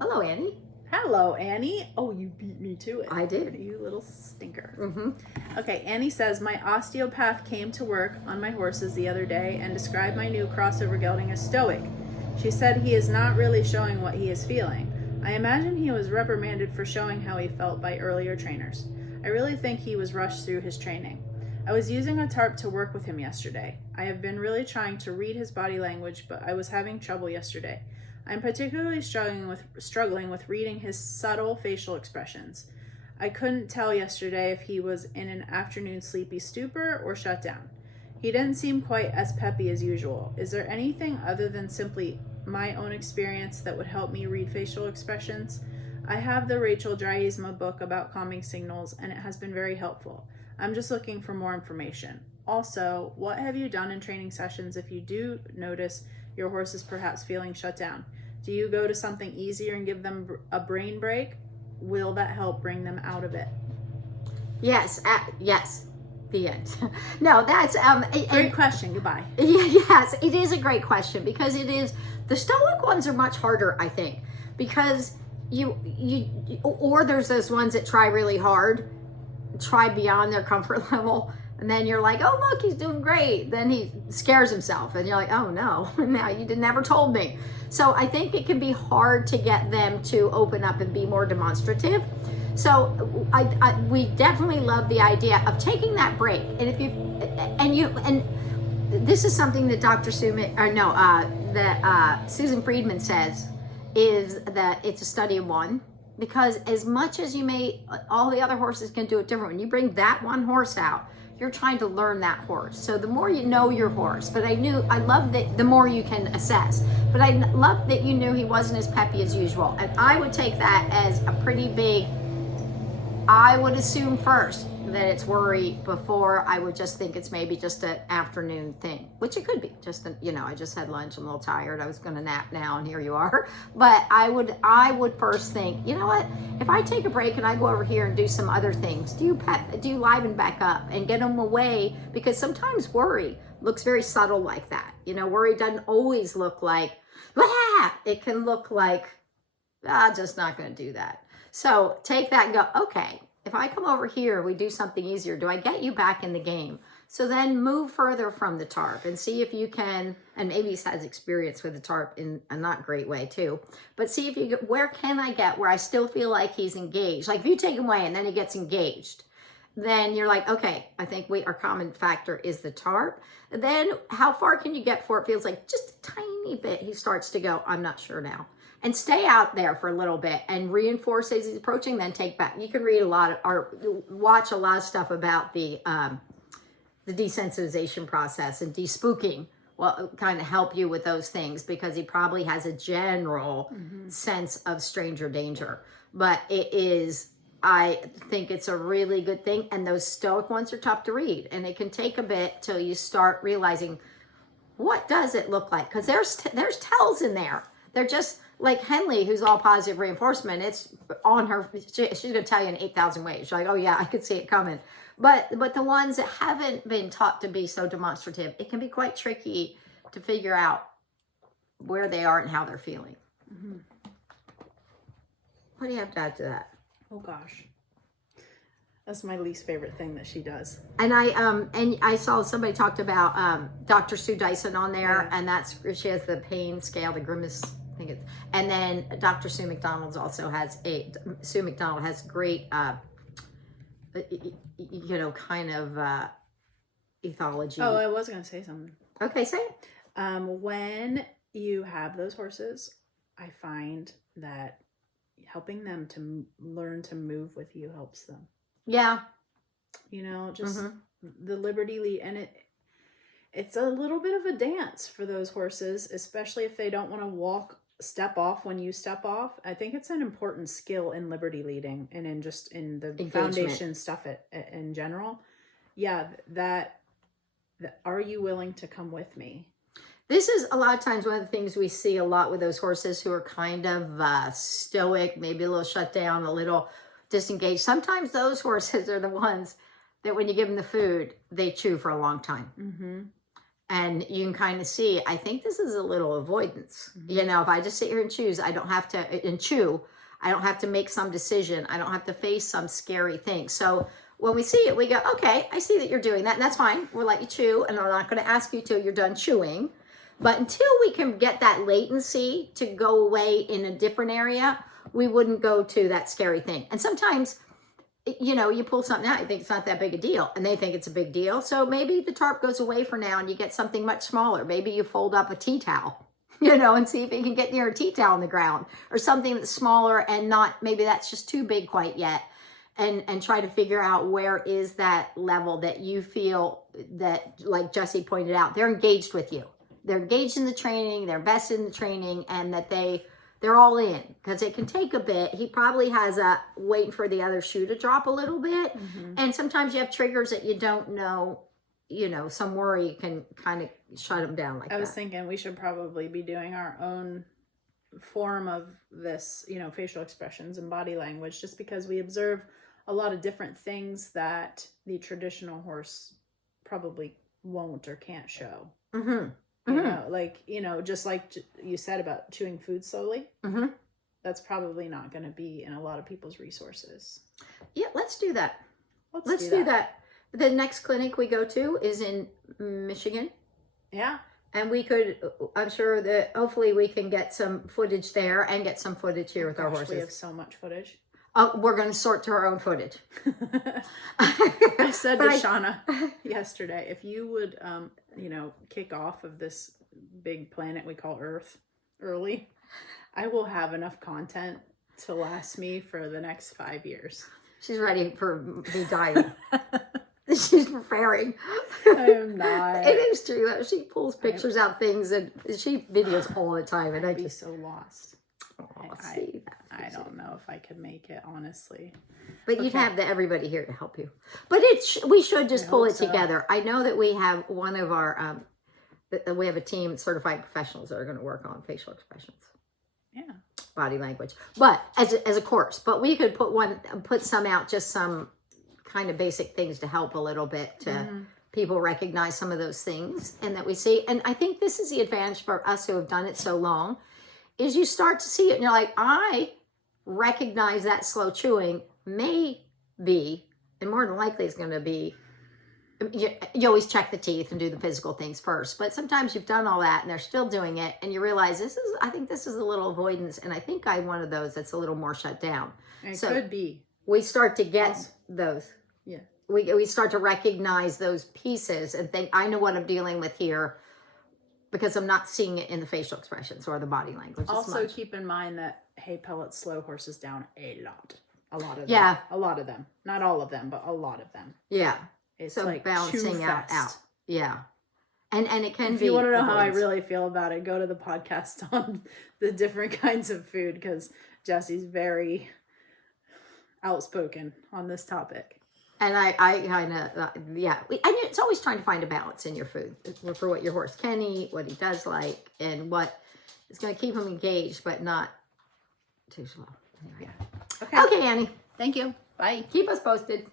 Hello, Annie. Hello, Annie. Oh, you beat me to it. I did. You little stinker. Mm-hmm. Okay, Annie says, my osteopath came to work on my horses the other day and described my new crossover gelding as stoic. She said he is not really showing what he is feeling. I imagine he was reprimanded for showing how he felt by earlier trainers. I really think he was rushed through his training. I was using a tarp to work with him yesterday. I have been really trying to read his body language, but I was having trouble yesterday. I'm particularly struggling with reading his subtle facial expressions. I couldn't tell yesterday if he was in an afternoon sleepy stupor or shut down. He didn't seem quite as peppy as usual. Is there anything other than simply my own experience that would help me read facial expressions? I have the Rachel Dryisma book about calming signals, and it has been very helpful. I'm just looking for more information. Also, what have you done in training sessions if you do notice your horse is perhaps feeling shut down? Do you go to something easier and give them a brain break? Will that help bring them out of it? Yes, yes. The end. No, that's Great question. Goodbye. Yes, it is a great question because it is. The Stoic ones are much harder, I think, because or there's those ones that try really hard, try beyond their comfort level. And then you're like, oh, look, he's doing great. Then he scares himself. And you're like, oh, no, now you never told me. So I think it can be hard to get them to open up and be more demonstrative. So we definitely love the idea of taking that break. And if and this is something that Susan Friedman says, is that it's a study of one. Because as much as all the other horses can do it different. When you bring that one horse out, you're trying to learn that horse. So the more you know your horse, but I love that the more you can assess. But I love that you knew he wasn't as peppy as usual. And I would take that as a pretty big, I would assume first that it's worry before I would just think it's maybe just an afternoon thing, which it could be. I just had lunch, I'm a little tired, I was going to nap now, and here you are. But I would first think, you know what? If I take a break and I go over here and do some other things, do you liven back up and get them away? Because sometimes worry looks very subtle like that. Worry doesn't always look like, ah! It can look like, just not going to do that. So take that and go, okay, if I come over here, we do something easier. Do I get you back in the game? So then move further from the tarp and see if you can, and maybe he has experience with the tarp in a not great way too, but see if where can I get where I still feel like he's engaged? Like if you take him away and then he gets engaged, then you're like, okay, I think our common factor is the tarp. And then how far can you get before it feels like just a tiny bit he starts to go, I'm not sure now. And stay out there for a little bit and reinforce as he's approaching, then take back. You can read watch a lot of stuff about the desensitization process and despooking will kind of help you with those things because he probably has a general sense of stranger danger. But I think it's a really good thing. And those Stoic ones are tough to read. And it can take a bit till you start realizing, what does it look like? Because there's tells in there. They're just like Henley, who's all positive reinforcement. It's on her. She's going to tell you in 8,000 ways. She's like, oh yeah, I could see it coming. But the ones that haven't been taught to be so demonstrative, it can be quite tricky to figure out where they are and how they're feeling. Mm-hmm. What do you have to add to that? Oh gosh. That's my least favorite thing that she does. And I saw somebody talked about Dr. Sue Dyson on there, and she has the pain scale, the grimace. I think it's, and then Dr. Sue McDonald has great, kind of ethology. Oh, I was going to say something. Okay, say it. When you have those horses, I find that helping them to learn to move with you helps them. Yeah. Just the liberty lead. And it's a little bit of a dance for those horses, especially if they don't want to step off when you step off. I think it's an important skill in liberty leading and in the engagement. Foundation stuff in general. Yeah, that are you willing to come with me? This is a lot of times one of the things we see a lot with those horses who are kind of stoic, maybe a little shut down, a little disengaged. Sometimes those horses are the ones that when you give them the food, they chew for a long time. Mm-hmm. And you can kind of see, I think this is a little avoidance. You know, if I just sit here and chew, I don't have to make some decision. I don't have to face some scary thing. So when we see it, we go, okay, I see that you're doing that. And that's fine. We'll let you chew. And I'm not going to ask you till you're done chewing. But until we can get that latency to go away in a different area, we wouldn't go to that scary thing. And sometimes, you know, you pull something out, you think it's not that big a deal, and they think it's a big deal. So maybe the tarp goes away for now and you get something much smaller. Maybe you fold up a tea towel, you know, and see if you can get near a tea towel on the ground, or something that's smaller and not, maybe that's just too big quite yet. And try to figure out where is that level that you feel that, like Jesse pointed out, they're engaged with you. They're engaged in the training, they're invested in the training, and that they're all in, because it can take a bit. He probably has a waiting for the other shoe to drop a little bit. And sometimes you have triggers that you don't know, you know, some worry can kind of shut them down like that. I was thinking we should probably be doing our own form of this, you know, facial expressions and body language, just because we observe a lot of different things that the traditional horse probably won't or can't show. You know, like, you know, just like you said about chewing food slowly, that's probably not going to be in a lot of people's resources. Yeah, let's do that. Let's do that. The next clinic we go to is in Michigan. Yeah. And we could, I'm sure that hopefully we can get some footage there and get some footage here with our horses. We have so much footage. We're going to sort through our own footage. I said to Shauna yesterday, if you would, you know, kick off of this big planet we call Earth early, I will have enough content to last me for the next 5 years. She's ready for me dying. She's preparing. I am not. It is true. She pulls pictures out things and she videos all the time. And I'd be so lost. I don't know if I could make it, honestly. But you'd have everybody here to help you. But we should just pull it together. I know that we have one of our, we have a team of certified professionals that are going to work on facial expressions. Yeah. Body language. But as a course. But we could put some out, just some kind of basic things to help a little bit to people recognize some of those things and that we see. And I think this is the advantage for us who have done it so long, is you start to see it and you're like, I recognize that slow chewing may be, and more than likely is going to be, you always check the teeth and do the physical things first, but sometimes you've done all that and they're still doing it and you realize I think this is a little avoidance, and I think I'm one of those that's a little more shut down. It could be. We start to get those. Yeah. We start to recognize those pieces and think, I know what I'm dealing with here, because I'm not seeing it in the facial expressions or the body language. Also, keep in mind that hay pellets slow horses down a lot. A lot of them. Yeah. A lot of them. Not all of them, but a lot of them. Yeah. It's so like balancing out. Yeah. And it can be. If you want to know how I really feel about it, go to the podcast on the different kinds of food, because Jesse's very outspoken on this topic. And I kind of, yeah. And it's always trying to find a balance in your food for what your horse can eat, what he does like, and what is going to keep him engaged, but not too slow. Anyway. Yeah. Okay, Annie. Thank you. Bye. Keep us posted.